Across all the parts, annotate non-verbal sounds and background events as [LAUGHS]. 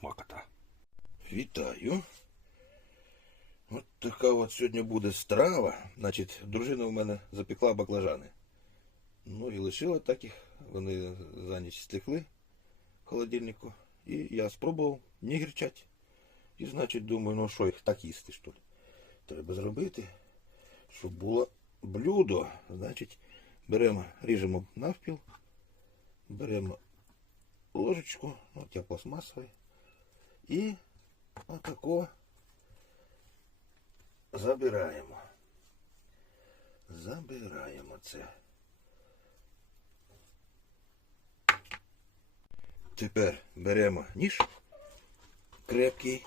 смакота. Вітаю. От така от сьогодні буде страва. Значить, дружина в мене запекла баклажани. Ну і лишила так їх. Вони за ніч стекли в холодильнику. І я спробував не гірчать. І значить, думаю, ну що їх так їсти що ли? Треба зробити, щоб було блюдо. Значить, беремо, ріжемо навпіл, беремо ложечку, от я пластмасовий, і отако забираємо. Забираємо це. Тепер беремо ніж крепкий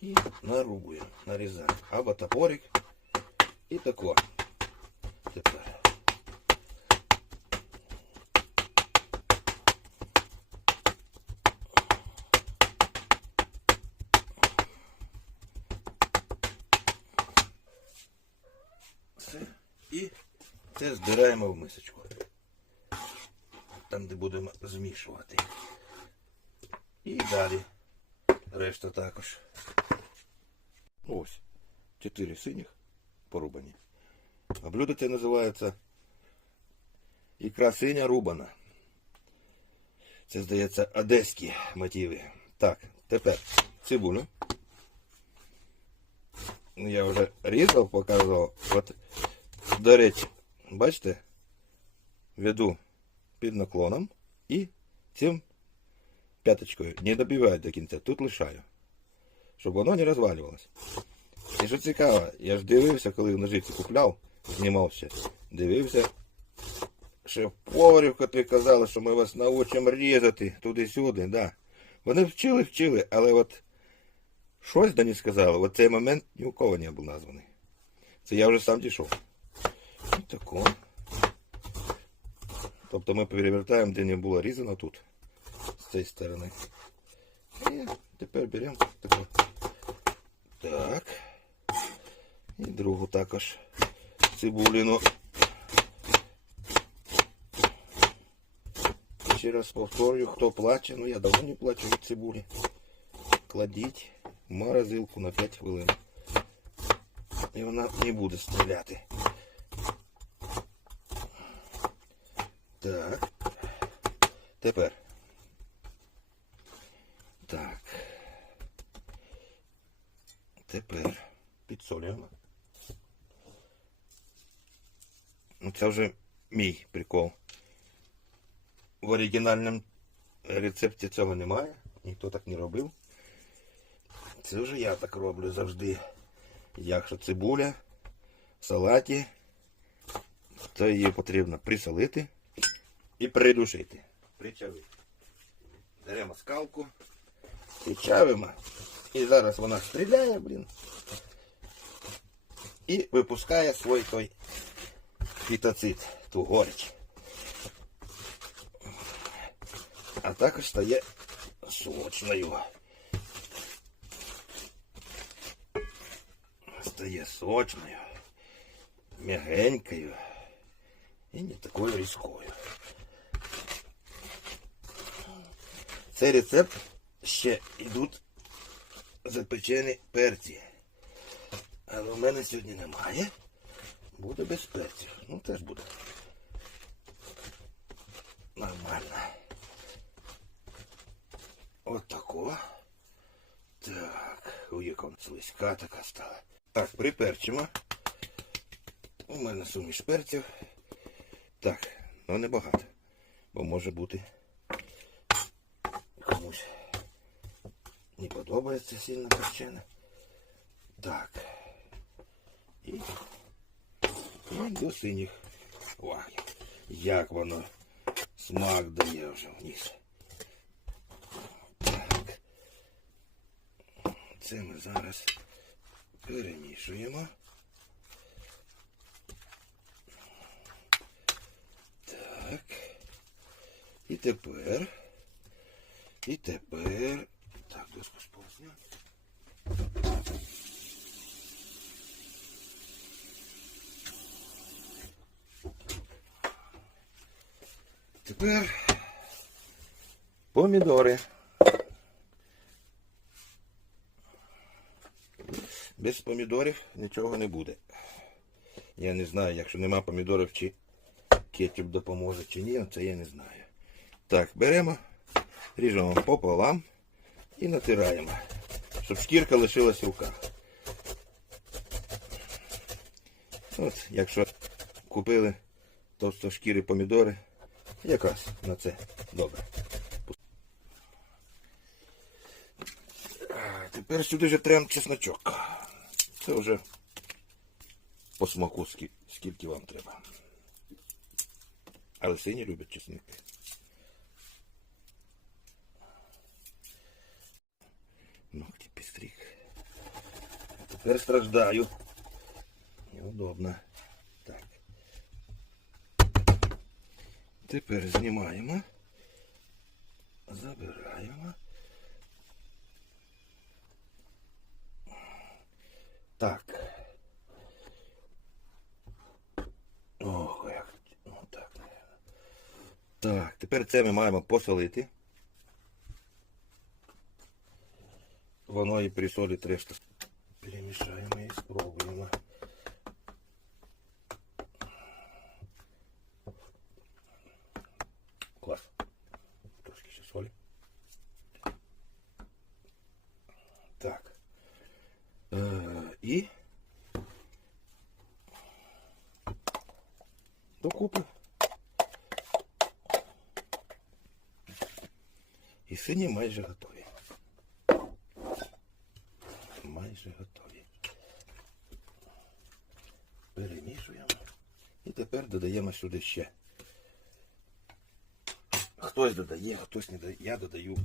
і нарубуємо, нарізаємо. Або топорик і тако. Тепер. Все. І це збираємо в мисочку. Там, де будемо змішувати. І далі. Решта також. Ось. Чотири синіх порубані. А блюдо це називається ікра синя рубана. Це, здається, одеські мотиви. Так, тепер цибулю. Я вже різав, показував. От, до речі, бачите, веду під наклоном і цим п'яточкою не добиваю до кінця, тут лишаю, щоб воно не розвалювалося. І що цікаво, я ж дивився, коли ножиці купляв, знімав ще, дивився, шеф-поварів, котрі казали, що ми вас навчимо різати туди-сюди, да. Вони вчили, вчили, але от щось до них сказали, от цей момент ні у кого не був названий. Це я вже сам дійшов. І тако. Тобто ми перевертаємо, де не було різано тут, з цієї сторони. І тепер беремо таку. Так. І другу також цибулину. Ще раз повторюю, хто плаче, ну я давно не плачу від цибулі. Кладіть морозилку на 5 хвилин. І вона не буде стріляти. Так. Тепер. Так. Тепер підсолюємо. Ну, це вже мій прикол. В оригінальному рецепті цього немає. Ніхто так не робив. Це вже я так роблю завжди. Якщо цибуля в салаті, то її потрібно присолити і придушити. Причавити. Беремо скалку і чавимо. І зараз вона стріляє, блін. І випускає свій той фітоцит, ту горіч. А також стає сочною. Стає сочною, м'ягенькою і не такою різкою. Цей рецепт ще йдуть запечені перці. Але в мене сьогодні немає. Буде без перців. Ну теж буде. Нормально. От тако. Так, у якому слизька така стала. Так, приперчимо. У мене суміш перців. Так, ну небагато. Бо може бути не подобається сильно перчене. Так. І, і до синіх. Ой, як воно смак дає вже вниз. Так. Це ми зараз перемішуємо. Так. І тепер. І тепер. Доску сповзня. Тепер Помідори. Без помідорів нічого не буде. Я не знаю, якщо нема помідорів, чи кетчуп допоможе, чи ні, це я не знаю. Так, беремо, ріжемо пополам і натираємо, щоб шкірка лишилася в руках. От, якщо купили товстошкірі помідори, якраз на це добре. Тепер сюди вже трем чесночок. Це вже по смаку скільки вам треба. Але сині люблять чесник. Тепер страждаю. Неудобно. Так. Тепер знімаємо. Забираємо. Так. Ох, як. Ну так. Так, тепер це ми маємо посолити. Воно і присолить решту. Перемішаємо і спробуємо. Клас. Трошки ще солі. Так. Е, і докупи. І сині майже готові. Майже готові. Перемішуємо. І тепер додаємо сюди ще. Хтось додає, хтось не додає. Я додаю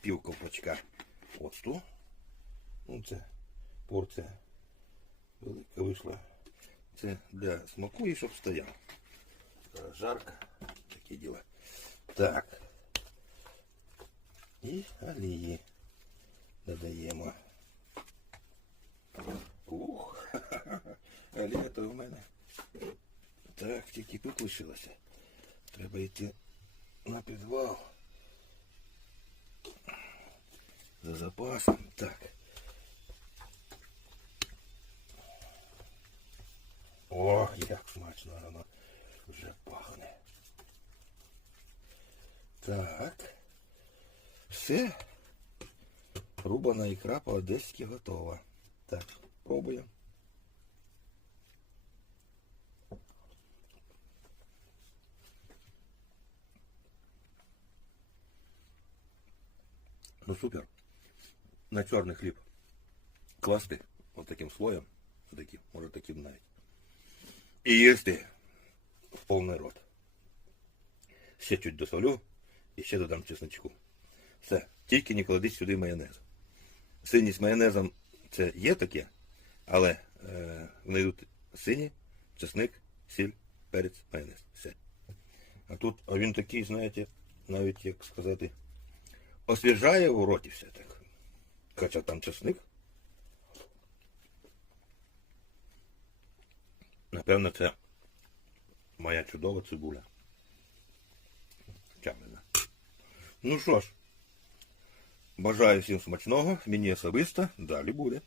пів ковпачка оцту. Ну, це порція велика вийшла. Це для смаку і щоб стояв. Зараз жарко. Такі діла. Так. І олії додаємо. Ух, [LAUGHS] олія то в мене. Так, тільки тут лишилося. Треба йти на підвал. За запасом. Так. О, як смачно воно вже пахне. Так. Все. Рубана ікра по-одеськи готова. Так, пробуємо. Ну супер. На чорний хліб. Класти от таким слоєм. Таким, може таким навіть. І їсти в повний рот. Ще чуть досолю і ще додам чесночку. Все. Тільки не кладіть сюди майонез. Сині з майонезом це є таке, але е, вони йдуть сині, чесник, сіль, перець, майонез. Все. А тут а він такий, знаєте, навіть як сказати, освіжає у роті все так. Хоча там чесник. Напевно, це моя чудова цибуля. Чамлена. Ну що ж, бажаю всім смачного, мені особисто, далі буде.